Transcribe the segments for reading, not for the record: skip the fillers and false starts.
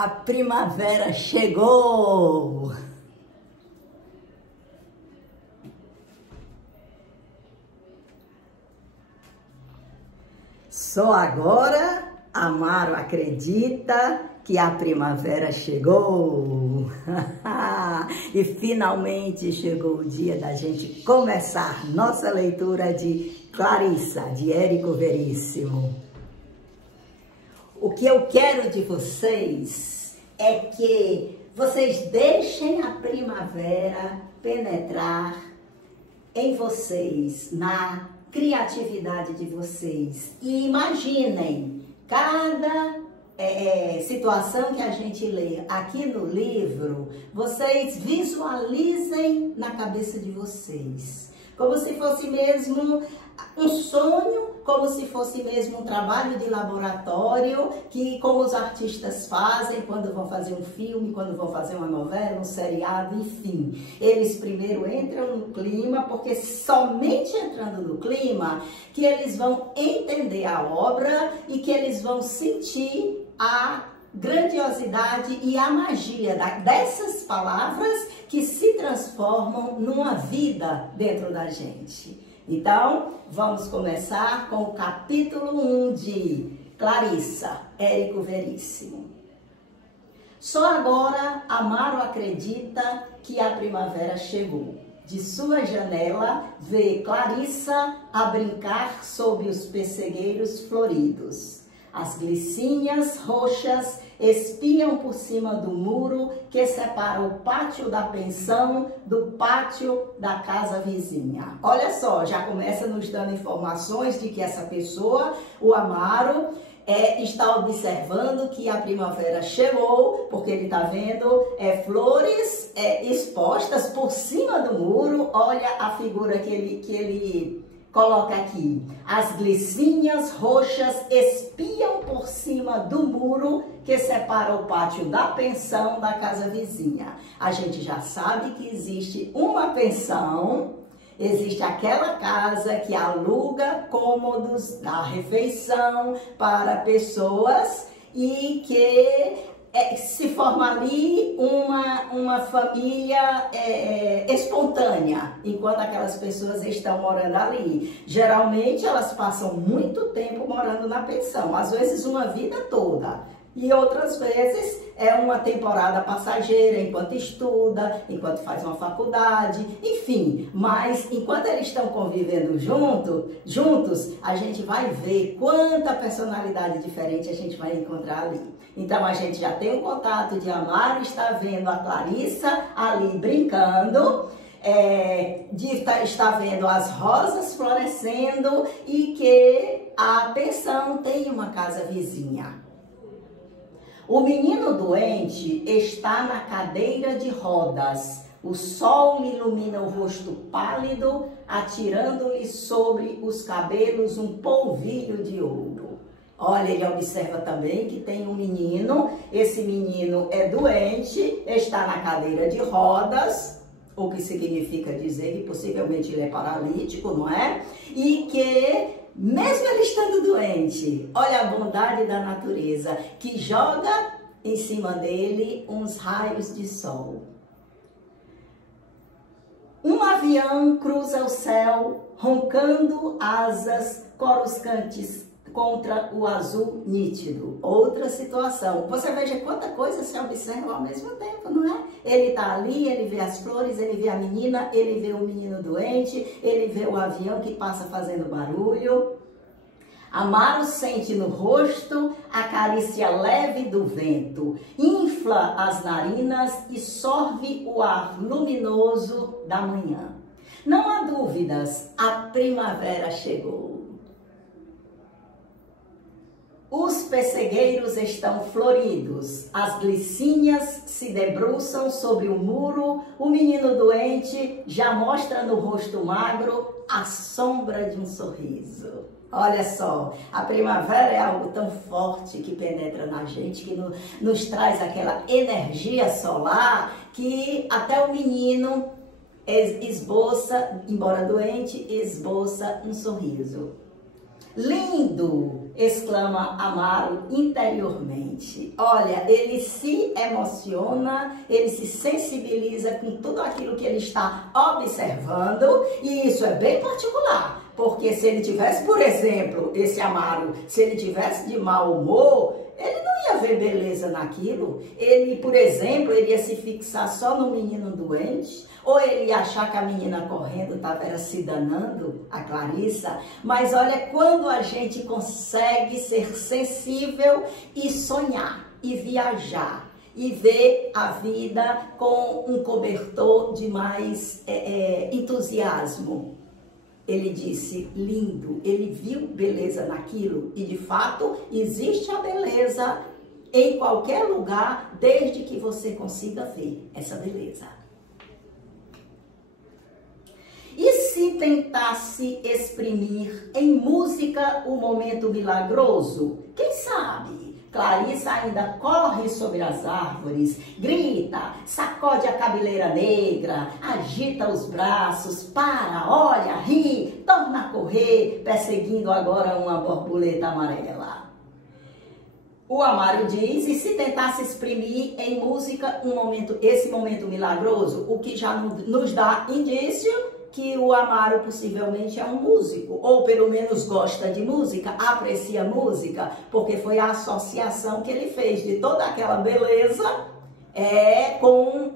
A primavera chegou! Só agora Amaro acredita que a primavera chegou. E finalmente chegou o dia da gente começar nossa leitura de Clarissa, de Érico Veríssimo. O que eu quero de vocês é que vocês deixem a primavera penetrar em vocês, na criatividade de vocês. E imaginem cada situação que a gente lê aqui no livro, vocês visualizem na cabeça de vocês. Como se fosse mesmo um sonho, como se fosse mesmo um trabalho de laboratório, que como os artistas fazem quando vão fazer um filme, quando vão fazer uma novela, um seriado, enfim. Eles primeiro entram no clima, porque somente entrando no clima que eles vão entender a obra e que eles vão sentir a grandiosidade e a magia dessas palavras que se transformam numa vida dentro da gente. Então, vamos começar com o capítulo 1 de Clarissa, Érico Veríssimo. Só agora Amaro acredita que a primavera chegou. De sua janela vê Clarissa a brincar sob os pessegueiros floridos. As glicinhas roxas espiam por cima do muro que separa o pátio da pensão do pátio da casa vizinha. Olha só, já começa nos dando informações de que essa pessoa, o Amaro, está observando que a primavera chegou, porque ele está vendo flores expostas por cima do muro. Olha a figura que ele coloca aqui. As glicinhas roxas espiam por cima do muro que separa o pátio da pensão da casa vizinha. A gente já sabe que existe uma pensão, existe aquela casa que aluga cômodos da refeição para pessoas e que se forma ali uma família espontânea, enquanto aquelas pessoas estão morando ali. Geralmente elas passam muito tempo morando na pensão, às vezes uma vida toda. E outras vezes é uma temporada passageira, enquanto estuda, enquanto faz uma faculdade, enfim. Mas enquanto eles estão convivendo juntos, a gente vai ver quanta personalidade diferente a gente vai encontrar ali. Então a gente já tem um contato de Amaro, está vendo a Clarissa ali brincando, está vendo as rosas florescendo e que a pensão tem uma casa vizinha. O menino doente está na cadeira de rodas. O sol lhe ilumina o rosto pálido, atirando-lhe sobre os cabelos um polvilho de ouro. Olha, ele observa também que tem um menino. Esse menino é doente, está na cadeira de rodas, o que significa dizer que possivelmente ele é paralítico, não é? E que mesmo ele estando doente, olha a bondade da natureza, que joga em cima dele uns raios de sol. Um avião cruza o céu, roncando asas coruscantes contra o azul nítido. Outra situação. Você veja quanta coisa se observa ao mesmo tempo, não é? Ele está ali, ele vê as flores, ele vê a menina, ele vê o menino doente, ele vê o avião que passa fazendo barulho. Amaro sente no rosto a carícia leve do vento, infla as narinas e sorve o ar luminoso da manhã. Não há dúvidas, a primavera chegou. Os pessegueiros estão floridos, as glicinhas se debruçam sobre o muro, o menino doente já mostra no rosto magro a sombra de um sorriso. Olha só, a primavera é algo tão forte que penetra na gente, que nos traz aquela energia solar que até o menino esboça, embora doente, esboça um sorriso. Lindo! exclama Amaro interiormente. Olha, ele se emociona, ele se sensibiliza com tudo aquilo que ele está observando, e isso é bem particular, porque se ele tivesse, por exemplo, esse Amaro, se ele tivesse de mau humor, ele não ia ver beleza naquilo. Ele, por exemplo, ele ia se fixar só no menino doente, ou ele ia achar que a menina correndo estava se danando, a Clarissa. Mas olha, quando a gente consegue ser sensível e sonhar, e viajar, e ver a vida com um cobertor de mais entusiasmo. Ele disse, lindo, ele viu beleza naquilo, e de fato existe a beleza em qualquer lugar, desde que você consiga ver essa beleza. E se tentasse exprimir em música o momento milagroso? Quem sabe? Clarissa ainda corre sobre as árvores, grita, sacode a cabeleira negra, agita os braços, para, olha, ri, torna a correr, perseguindo agora uma borboleta amarela. O Amaro diz, e se tentasse exprimir em música esse momento milagroso, o que já nos dá indício que o Amaro possivelmente é um músico, ou pelo menos gosta de música, aprecia música, porque foi a associação que ele fez de toda aquela beleza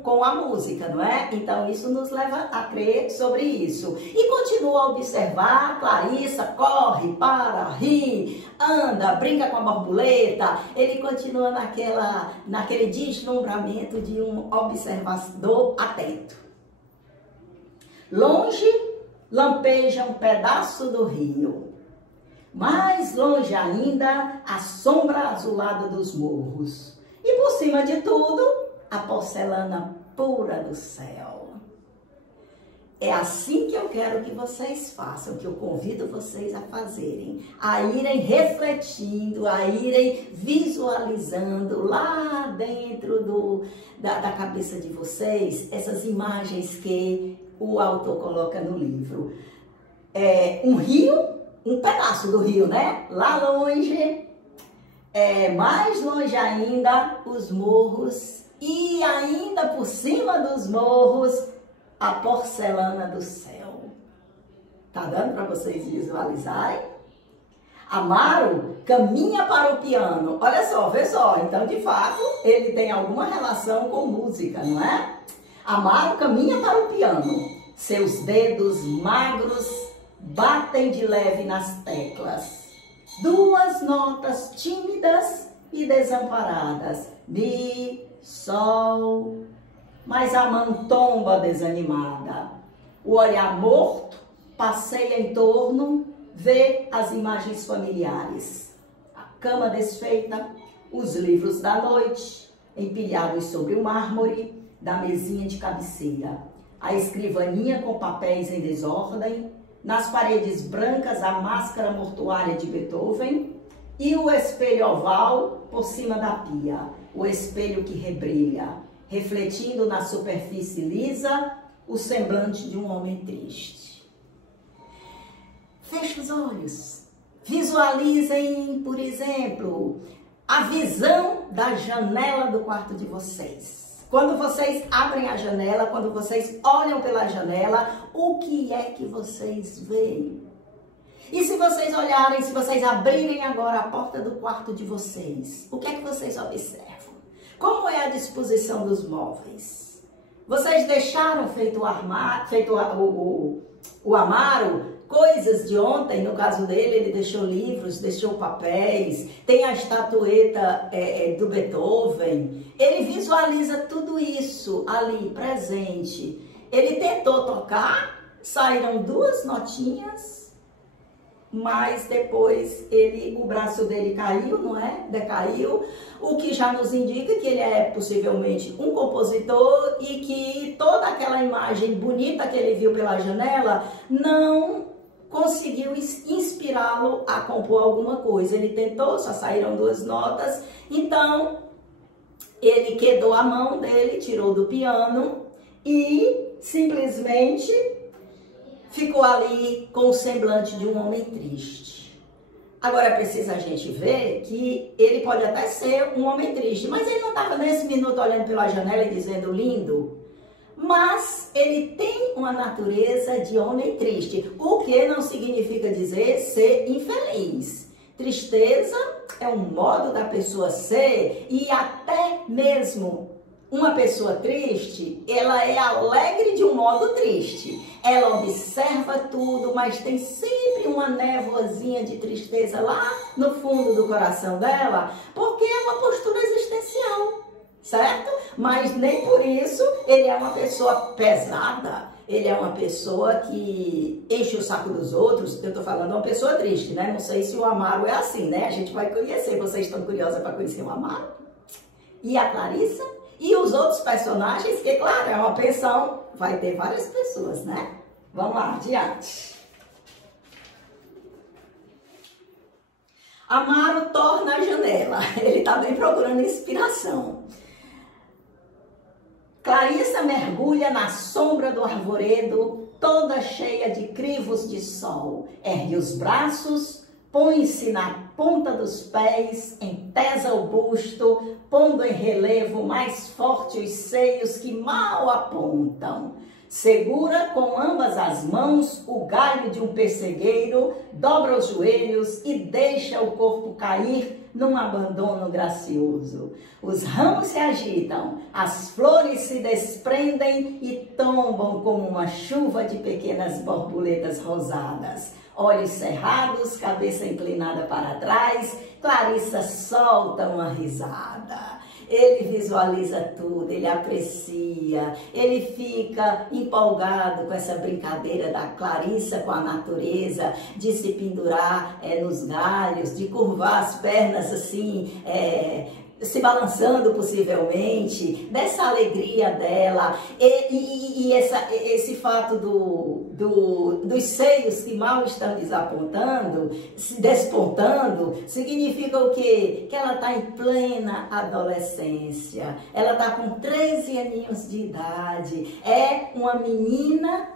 com a música, não é? Então isso nos leva a crer sobre isso. E continua a observar, Clarissa corre, para, ri, anda, brinca com a borboleta, ele continua naquele deslumbramento de um observador atento. Longe, lampeja um pedaço do rio. Mais longe ainda, a sombra azulada dos morros. E por cima de tudo, a porcelana pura do céu. É assim que eu quero que vocês façam, que eu convido vocês a fazerem. A irem refletindo, a irem visualizando lá dentro da cabeça de vocês, essas imagens que o autor coloca no livro. Um rio, um pedaço do rio, né? Lá longe, mais longe ainda, os morros, e ainda por cima dos morros, a porcelana do céu. Tá dando para vocês visualizarem? Amaro caminha para o piano. Olha só, vê só. Então, de fato, ele tem alguma relação com música, não é? Amaro caminha para o piano. Seus dedos magros batem de leve nas teclas. Duas notas tímidas e desamparadas. Mi, sol. Mas a mão tomba desanimada. O olhar morto passeia em torno, vê as imagens familiares. A cama desfeita, os livros da noite, empilhados sobre o mármore da mesinha de cabeceira. A escrivaninha com papéis em desordem, nas paredes brancas a máscara mortuária de Beethoven e o espelho oval por cima da pia, o espelho que rebrilha, refletindo na superfície lisa o semblante de um homem triste. Feche os olhos, visualizem, por exemplo, a visão da janela do quarto de vocês. Quando vocês abrem a janela, quando vocês olham pela janela, o que é que vocês veem? E se vocês olharem, se vocês abrirem agora a porta do quarto de vocês, o que é que vocês observam? Como é a disposição dos móveis? Vocês deixaram feito o Amaro, coisas de ontem, no caso dele, ele deixou livros, deixou papéis, tem a estatueta do Beethoven. Ele visualiza tudo isso ali, presente. Ele tentou tocar, saíram duas notinhas, mas depois o braço dele caiu, não é? Decaiu, o que já nos indica que ele é possivelmente um compositor e que toda aquela imagem bonita que ele viu pela janela não conseguiu inspirá-lo a compor alguma coisa. Ele tentou, só saíram duas notas, então ele quedou a mão dele, tirou do piano e simplesmente ficou ali com o semblante de um homem triste. Agora é preciso a gente ver que ele pode até ser um homem triste, mas ele não estava nesse minuto olhando pela janela e dizendo lindo. Mas ele tem uma natureza de homem triste, o que não significa dizer ser infeliz. Tristeza é um modo da pessoa ser, e até mesmo uma pessoa triste, ela é alegre de um modo triste. Ela observa tudo, mas tem sempre uma névoazinha de tristeza lá no fundo do coração dela, porque é uma postura existencial, certo? Mas nem por isso ele é uma pessoa pesada, ele é uma pessoa que enche o saco dos outros. Eu tô falando de uma pessoa triste, né? Não sei se o Amaro é assim, né? A gente vai conhecer. Vocês estão curiosas para conhecer o Amaro? E a Clarissa? E os outros personagens, que claro, é uma pensão, vai ter várias pessoas, né? Vamos lá, adiante. Amaro torna a janela, ele está bem procurando inspiração. Clarissa mergulha na sombra do arvoredo, toda cheia de crivos de sol. Ergue os braços, põe-se na ponta dos pés, entesa o busto, pondo em relevo mais forte os seios que mal apontam. Segura com ambas as mãos o galho de um pessegueiro, dobra os joelhos e deixa o corpo cair num abandono gracioso. Os ramos se agitam, as flores se desprendem e tombam como uma chuva de pequenas borboletas rosadas. Olhos cerrados, cabeça inclinada para trás, Clarissa solta uma risada. Ele visualiza tudo, ele aprecia, ele fica empolgado com essa brincadeira da Clarissa com a natureza, de se pendurar nos galhos, de curvar as pernas assim, se balançando possivelmente, dessa alegria dela, e esse fato dos seios que mal estão desapontando, se despontando, significa o quê? Que ela está em plena adolescência, ela está com 13 aninhos de idade, é uma menina,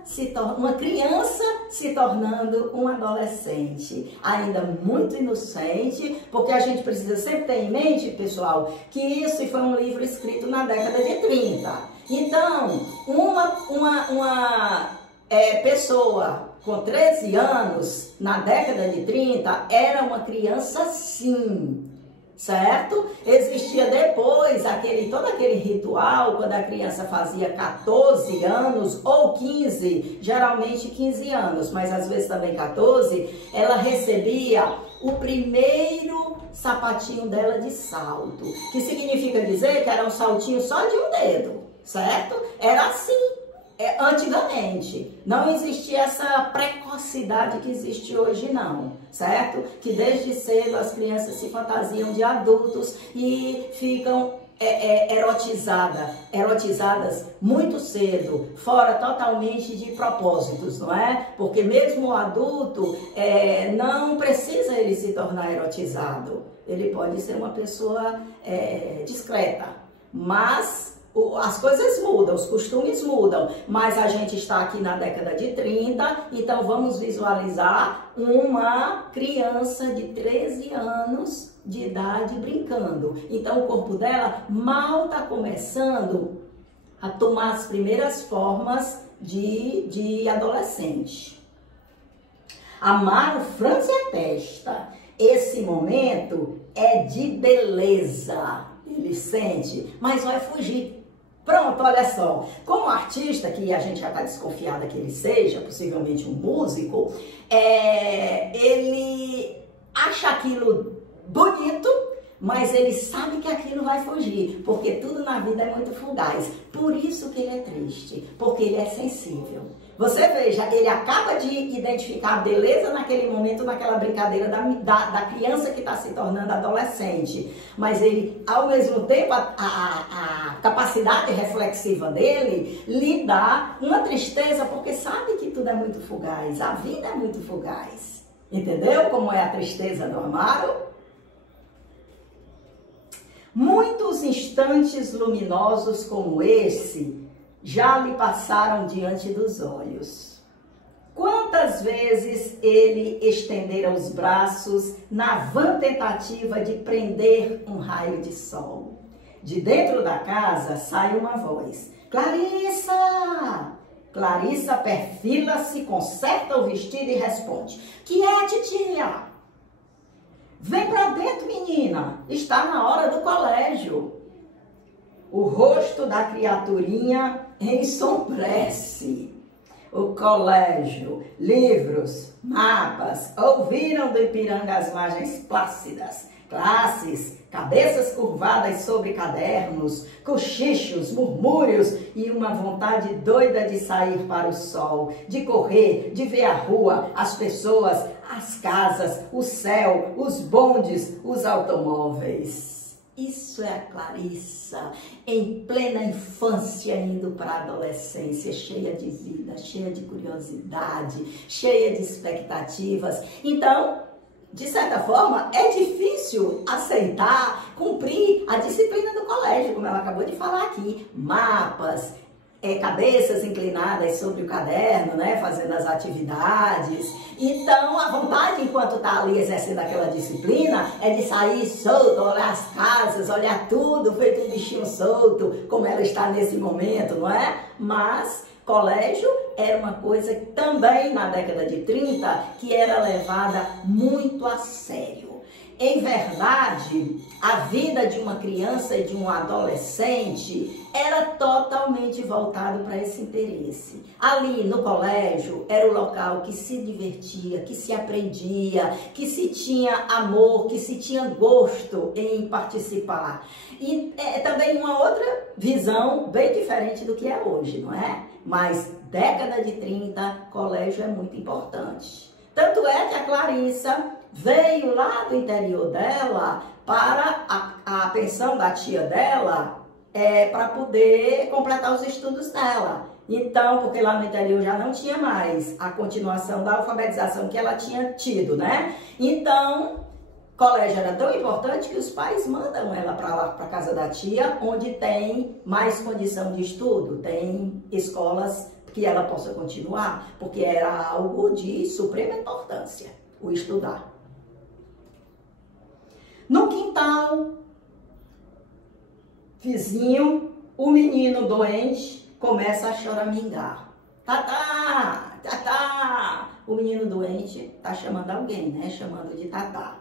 uma criança se tornando um adolescente, ainda muito inocente, porque a gente precisa sempre ter em mente, pessoal, que isso foi um livro escrito na década de 30. Então, uma pessoa com 13 anos, na década de 30, era uma criança sim, certo? Existia depois todo aquele ritual, quando a criança fazia 14 anos ou 15, geralmente 15 anos, mas às vezes também 14, ela recebia o primeiro sapatinho dela de salto, que significa dizer que era um saltinho só de um dedo, certo? Era assim, antigamente. Não existia essa precocidade que existe hoje não, certo? Que desde cedo as crianças se fantasiam de adultos e ficam erotizadas muito cedo, fora totalmente de propósitos, não é? Porque mesmo o adulto não precisa ele se tornar erotizado, ele pode ser uma pessoa discreta, mas as coisas mudam, os costumes mudam, mas a gente está aqui na década de 30, então vamos visualizar uma criança de 13 anos de idade brincando. Então o corpo dela mal está começando a tomar as primeiras formas de adolescente. Amaro franze a testa. Esse momento é de beleza, ele sente, mas vai fugir. Pronto, olha só, como artista, que a gente já está desconfiada que ele seja, possivelmente um músico, ele acha aquilo bonito, mas ele sabe que aquilo vai fugir, porque tudo na vida é muito fugaz. Por isso que ele é triste, porque ele é sensível. Você veja, ele acaba de identificar a beleza naquele momento, naquela brincadeira da criança que está se tornando adolescente. Mas ele, ao mesmo tempo, a capacidade reflexiva dele lhe dá uma tristeza, porque sabe que tudo é muito fugaz, a vida é muito fugaz. Entendeu como é a tristeza do Amaro? Muitos instantes luminosos como esse já lhe passaram diante dos olhos. Quantas Quantas vezes ele estendera os braços na vã tentativa de prender um raio de sol. De dentro da casa sai uma voz: Clarissa! Clarissa perfila-se, conserta o vestido e responde: Que é, titia? Vem pra dentro, menina, está na hora do colégio. O rosto da criaturinha ensombrece. O colégio, livros, mapas, ouviram do Ipiranga as margens plácidas, classes, cabeças curvadas sobre cadernos, cochichos, murmúrios e uma vontade doida de sair para o sol, de correr, de ver a rua, as pessoas, as casas, o céu, os bondes, os automóveis. Isso é a Clarissa, em plena infância, indo para a adolescência, cheia de vida, cheia de curiosidade, cheia de expectativas. Então, de certa forma, é difícil aceitar, cumprir a disciplina do colégio, como ela acabou de falar aqui. Mapas, cabeças inclinadas sobre o caderno, né, fazendo as atividades. Então, a vontade, enquanto está ali exercendo aquela disciplina, é de sair solto, olhar as casas, olhar tudo, feito um bichinho solto, como ela está nesse momento, não é? Mas colégio era uma coisa também na década de 30 que era levada muito a sério. Em verdade, a vida de uma criança e de um adolescente era totalmente voltado para esse interesse. Ali no colégio era o local que se divertia, que se aprendia, que se tinha amor, que se tinha gosto em participar. E também uma outra visão bem diferente do que é hoje, não é? Mas década de 30, colégio é muito importante. Tanto é que a Clarissa veio lá do interior dela para a pensão da tia dela, para poder completar os estudos dela. Então, porque lá no interior já não tinha mais a continuação da alfabetização que ela tinha tido, né? Então, o colégio era tão importante que os pais mandam ela para lá, para casa da tia, onde tem mais condição de estudo, tem escolas que ela possa continuar, porque era algo de suprema importância, o estudar. No quintal vizinho, o menino doente começa a choramingar. Tatá, tatá. O menino doente está chamando alguém, né? Chamando de tatá.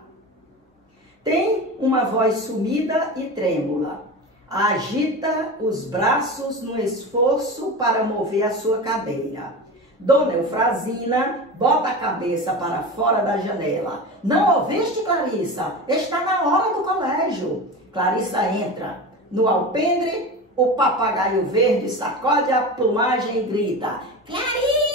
Tem uma voz sumida e trêmula. Agita os braços no esforço para mover a sua cadeira. Dona Eufrazina bota a cabeça para fora da janela. Não ouviste, Clarissa? Está na hora do colégio. Clarissa entra. No alpendre, o papagaio verde sacode a plumagem e grita: Clarissa!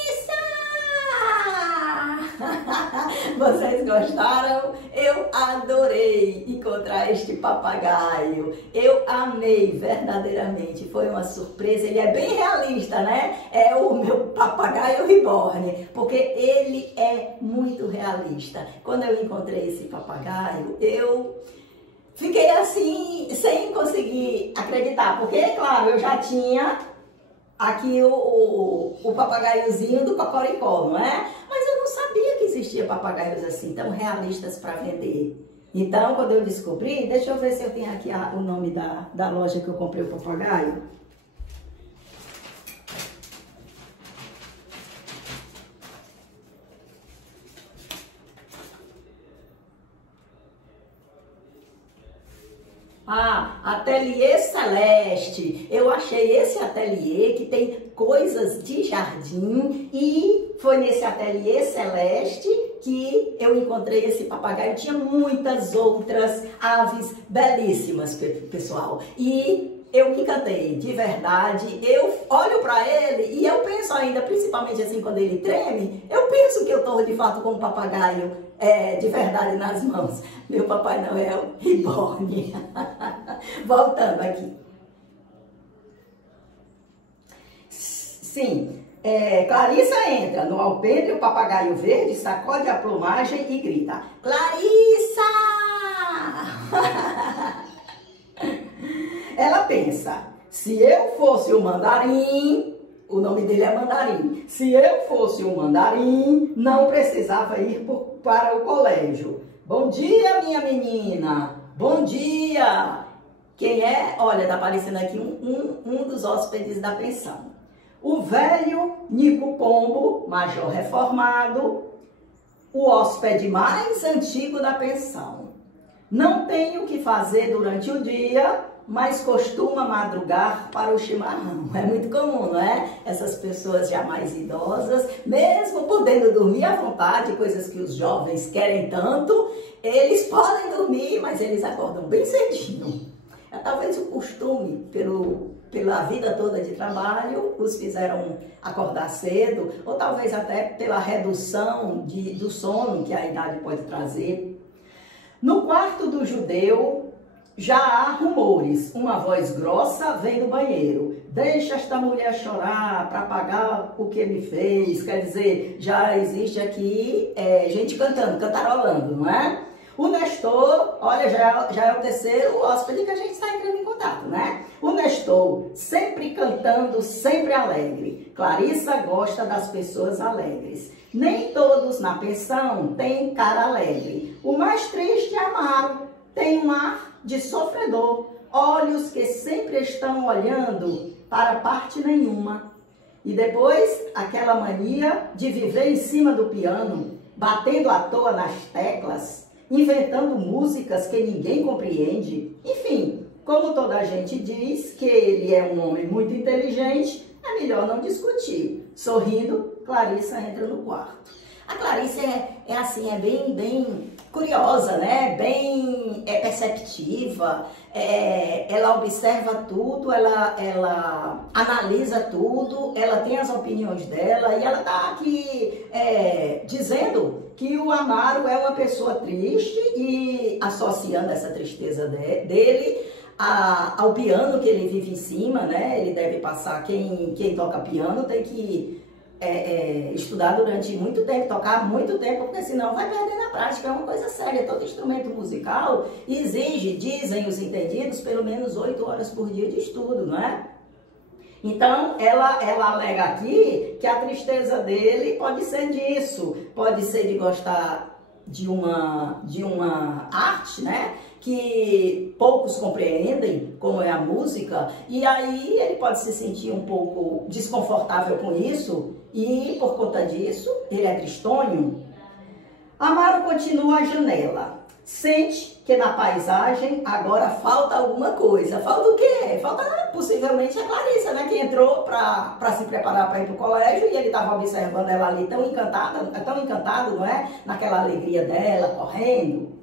Vocês gostaram? Eu adorei encontrar este papagaio. Eu amei verdadeiramente. Foi uma surpresa. Ele é bem realista, né? É o meu papagaio reborn, porque ele é muito realista. Quando eu encontrei esse papagaio, eu fiquei assim, sem conseguir acreditar, porque, claro, eu já tinha aqui o papagaiozinho do Cocoricó, não é? Mas eu não sabia que existia papagaios assim, tão realistas para vender. Então, quando eu descobri, deixa eu ver se eu tenho aqui o nome da loja que eu comprei o papagaio. Ateliê Celeste. Eu achei esse ateliê que tem coisas de jardim e foi nesse ateliê Celeste que eu encontrei esse papagaio. Tinha muitas outras aves belíssimas, pessoal. E eu me encantei, de verdade. Eu olho para ele e eu penso ainda, principalmente assim quando ele treme, eu penso que eu estou de fato com um papagaio de verdade nas mãos. Meu Papai Noel reborn. Voltando aqui. Sim, Clarissa entra no alpendre, o papagaio verde sacode a plumagem e grita: Clarissa! Ela pensa: se eu fosse o mandarim, O nome dele é Mandarim. Se eu fosse um mandarim, não precisava ir para o colégio. Bom dia, minha menina. Bom dia. Quem é? Olha, tá aparecendo aqui um dos hóspedes da pensão. O velho Nico Pombo, major reformado, o hóspede mais antigo da pensão. Não tem o que fazer durante o dia, mas costuma madrugar para o chimarrão. É muito comum, não é? Essas pessoas já mais idosas, mesmo podendo dormir à vontade, coisas que os jovens querem tanto, eles podem dormir, mas eles acordam bem cedinho. É talvez o costume, pela vida toda de trabalho, os fizeram acordar cedo, ou talvez até pela redução do sono que a idade pode trazer. No quarto do judeu, já há rumores. Uma voz grossa vem do banheiro. Deixa esta mulher chorar para pagar o que me fez. Quer dizer, já existe aqui gente cantando, cantarolando, não é? O Nestor, olha, já é o terceiro hóspede que a gente está entrando em contato, né? O Nestor, sempre cantando, sempre alegre. Clarissa gosta das pessoas alegres. Nem todos na pensão têm cara alegre. O mais triste é Amaro. Tem um ar de sofredor, olhos que sempre estão olhando para parte nenhuma. E depois, aquela mania de viver em cima do piano, batendo à toa nas teclas, inventando músicas que ninguém compreende. Enfim, como toda a gente diz que ele é um homem muito inteligente, é melhor não discutir. Sorrindo, Clarissa entra no quarto. A Clarissa é bem curiosa, né? Bem perceptiva, ela observa tudo, ela analisa tudo, ela tem as opiniões dela e ela está aqui dizendo que o Amaro é uma pessoa triste e associando essa tristeza dele ao piano que ele vive em cima, né? Ele deve passar, quem toca piano tem que estudar durante muito tempo, tocar muito tempo, porque senão vai perder na prática. É uma coisa séria. Todo instrumento musical exige, dizem os entendidos, pelo menos 8 horas por dia de estudo, não é? Então, ela alega aqui que a tristeza dele pode ser disso, pode ser de gostar de uma arte, né? Que poucos compreendem, como é a música, e aí ele pode se sentir um pouco desconfortável com isso, e por conta disso, ele é tristonho. Amaro continua à janela. Sente que na paisagem agora falta alguma coisa. Falta o quê? Falta possivelmente a Clarissa, né? Que entrou para se preparar para ir para o colégio e ele estava observando ela ali tão encantado, não é? Naquela alegria dela, correndo.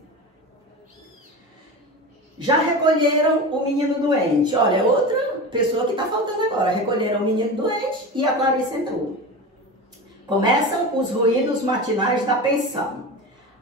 Já recolheram o menino doente. Olha, outra pessoa que está faltando agora. Recolheram o menino doente e a Clarissa entrou. Começam os ruídos matinais da pensão.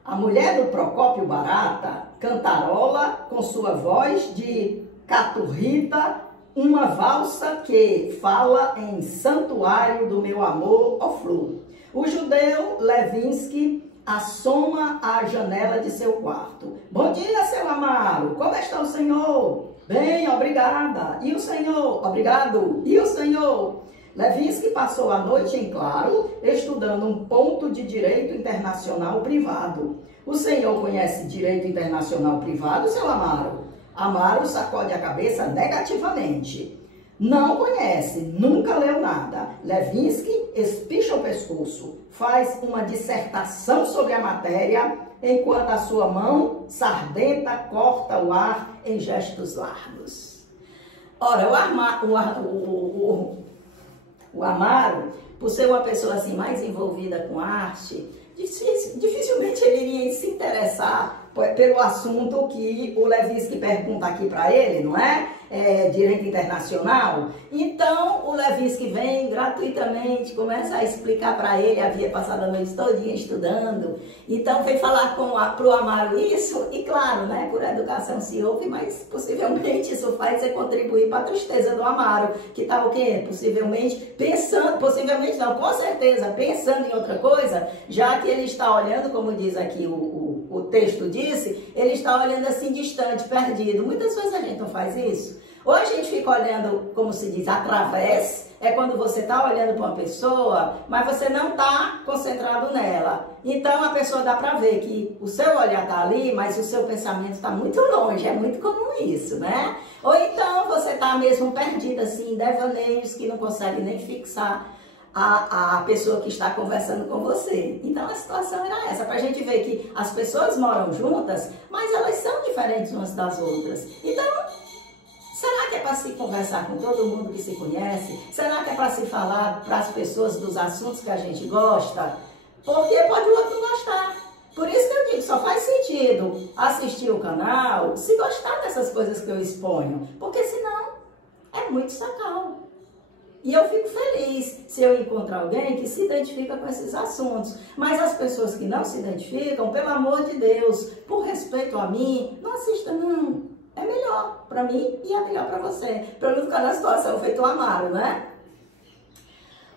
A mulher do Procópio Barata cantarola com sua voz de caturrita uma valsa que fala em santuário do meu amor, ó flor. O judeu Levinsky assoma à janela de seu quarto. Bom dia, seu Amaro. Como está o senhor? Bem, obrigada. E o senhor? Obrigado. E o senhor? Levinsky passou a noite em claro, estudando um ponto de direito internacional privado. O senhor conhece direito internacional privado, seu Amaro? Amaro sacode a cabeça negativamente. Não conhece, nunca leu nada. Levinsky espicha o pescoço, faz uma dissertação sobre a matéria, enquanto a sua mão sardenta corta o ar em gestos largos. Ora, o Amaro, por ser uma pessoa assim mais envolvida com arte, dificilmente ele iria se interessar pelo assunto que o Levinsky pergunta aqui para ele, não é? Direito internacional. Então, o Levinsky vem gratuitamente, começa a explicar para ele, havia passado a noite todinha estudando, então veio falar pro Amaro isso, e claro, né, por educação se ouve, mas possivelmente isso faz você contribuir para a tristeza do Amaro, que está o quê? Possivelmente pensando, possivelmente não, com certeza, pensando em outra coisa, já que ele está olhando, como diz aqui o texto disse, ele está olhando assim distante, perdido. Muitas vezes a gente não faz isso. Ou a gente fica olhando, como se diz, através, é quando você está olhando para uma pessoa, mas você não está concentrado nela. Então a pessoa dá para ver que o seu olhar está ali, mas o seu pensamento está muito longe, é muito comum isso, né? Ou então você está mesmo perdido assim, em devaneios que não consegue nem fixar a pessoa que está conversando com você. Então a situação era essa, para a gente ver que as pessoas moram juntas, mas elas são diferentes umas das outras. Então, será que é para se conversar com todo mundo que se conhece? Será que é para se falar para as pessoas dos assuntos que a gente gosta? Porque pode o outro não gostar. Por isso que eu digo, só faz sentido assistir o canal se gostar dessas coisas que eu exponho. Porque senão é muito sacal. E eu fico feliz se eu encontrar alguém que se identifica com esses assuntos. Mas as pessoas que não se identificam, pelo amor de Deus, por respeito a mim, não assista não. É melhor para mim e é melhor para você. Para não ficar na situação feito o Amaro, né?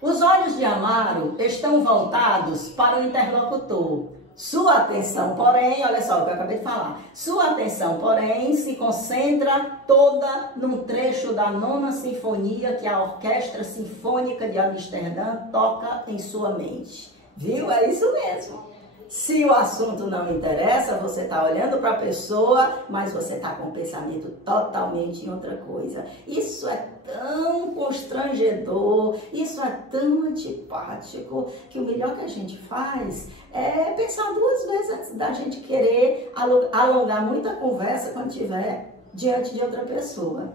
Os olhos de Amaro estão voltados para o interlocutor. Sua atenção, porém, olha só o que eu acabei de falar. Sua atenção, porém, se concentra toda num trecho da 9ª Sinfonia que a Orquestra Sinfônica de Amsterdã toca em sua mente. Viu? É isso mesmo. Se o assunto não interessa, você está olhando para a pessoa, mas você está com o pensamento totalmente em outra coisa. Isso é tão constrangedor, isso é tão antipático, que o melhor que a gente faz é pensar 2 vezes antes da gente querer alongar muita conversa quando estiver diante de outra pessoa.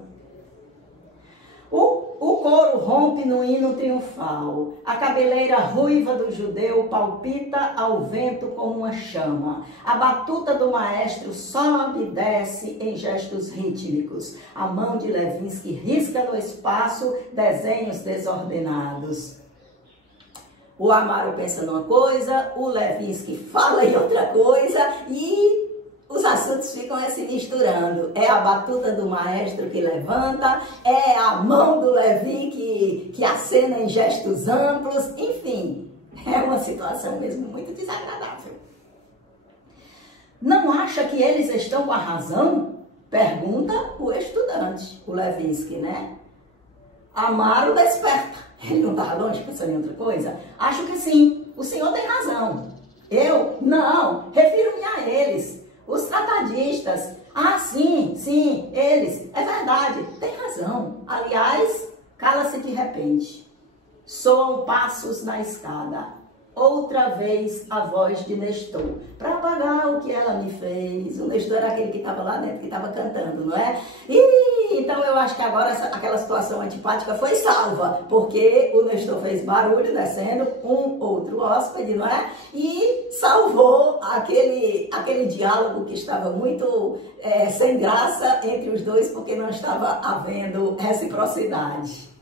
O coro rompe no hino triunfal. A cabeleira ruiva do judeu palpita ao vento como uma chama. A batuta do maestro sobe e desce em gestos rítmicos. A mão de Levinsky risca no espaço desenhos desordenados. O Amaro pensa numa coisa, o Levinsky fala em outra coisa e os assuntos ficam se misturando. É a batuta do maestro que levanta, é a mão do Levi que acena em gestos amplos, enfim, é uma situação mesmo muito desagradável. Não acha que eles estão com a razão? Pergunta o estudante, o Levinsky, né? Amaro desperta. Ele não estava longe pensando em outra coisa? Acho que sim, o senhor tem razão. Eu? Não, refiro-me a eles. Os tratadistas, sim, eles, é verdade, tem razão. Aliás, cala-se de repente. Soam passos na escada. Outra vez a voz de Nestor. Para pagar o que ela me fez. O Nestor era aquele que estava lá dentro, que estava cantando, não é? Então eu acho que agora aquela situação antipática foi salva, porque o Nestor fez barulho descendo, um outro hóspede, não é? E salvou aquele diálogo que estava muito sem graça entre os dois, porque não estava havendo reciprocidade.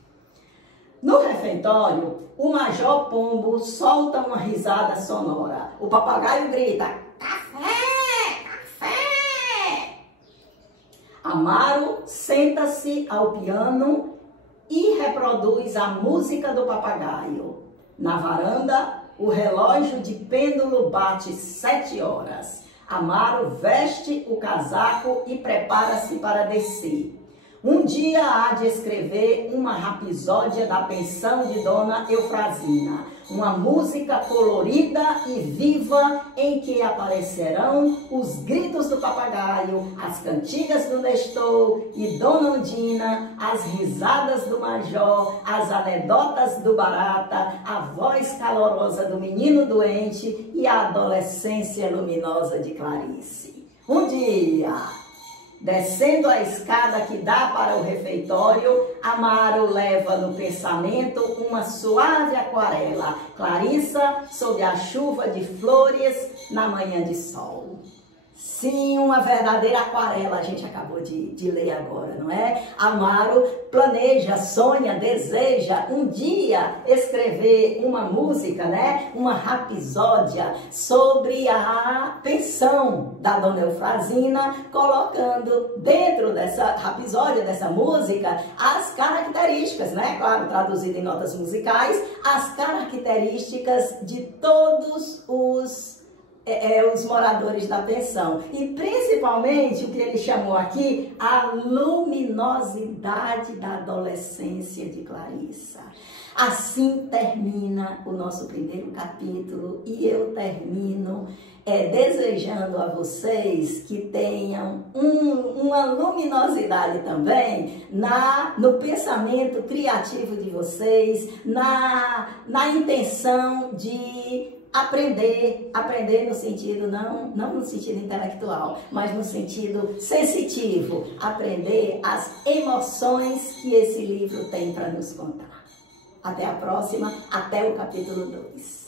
No refeitório, o Major Pombo solta uma risada sonora. O papagaio grita, café, café! Amaro senta-se ao piano e reproduz a música do papagaio. Na varanda, o relógio de pêndulo bate 7 horas. Amaro veste o casaco e prepara-se para descer. Um dia há de escrever uma rapsódia da pensão de Dona Eufrazina, uma música colorida e viva em que aparecerão os gritos do papagaio, as cantigas do Nestor e Dona Ondina, as risadas do Major, as anedotas do Barata, a voz calorosa do menino doente e a adolescência luminosa de Clarice. Um dia, descendo a escada que dá para o refeitório, Amaro leva no pensamento uma suave aquarela, Clarissa sob a chuva de flores na manhã de sol. Sim, uma verdadeira aquarela, a gente acabou de ler agora, não é? Amaro planeja, sonha, deseja um dia escrever uma música, né? Uma rapsódia sobre a pensão da Dona Eufrazina, colocando dentro dessa rapsódia, dessa música, as características, né? Claro, traduzido em notas musicais, as características de todos os os moradores da pensão. E principalmente o que ele chamou aqui, a luminosidade da adolescência de Clarissa. Assim termina o nosso primeiro capítulo e eu termino desejando a vocês que tenham uma luminosidade também no pensamento criativo de vocês, na intenção de aprender no sentido, não no sentido intelectual, mas no sentido sensitivo, aprender as emoções que esse livro tem para nos contar. Até a próxima, até o capítulo 2.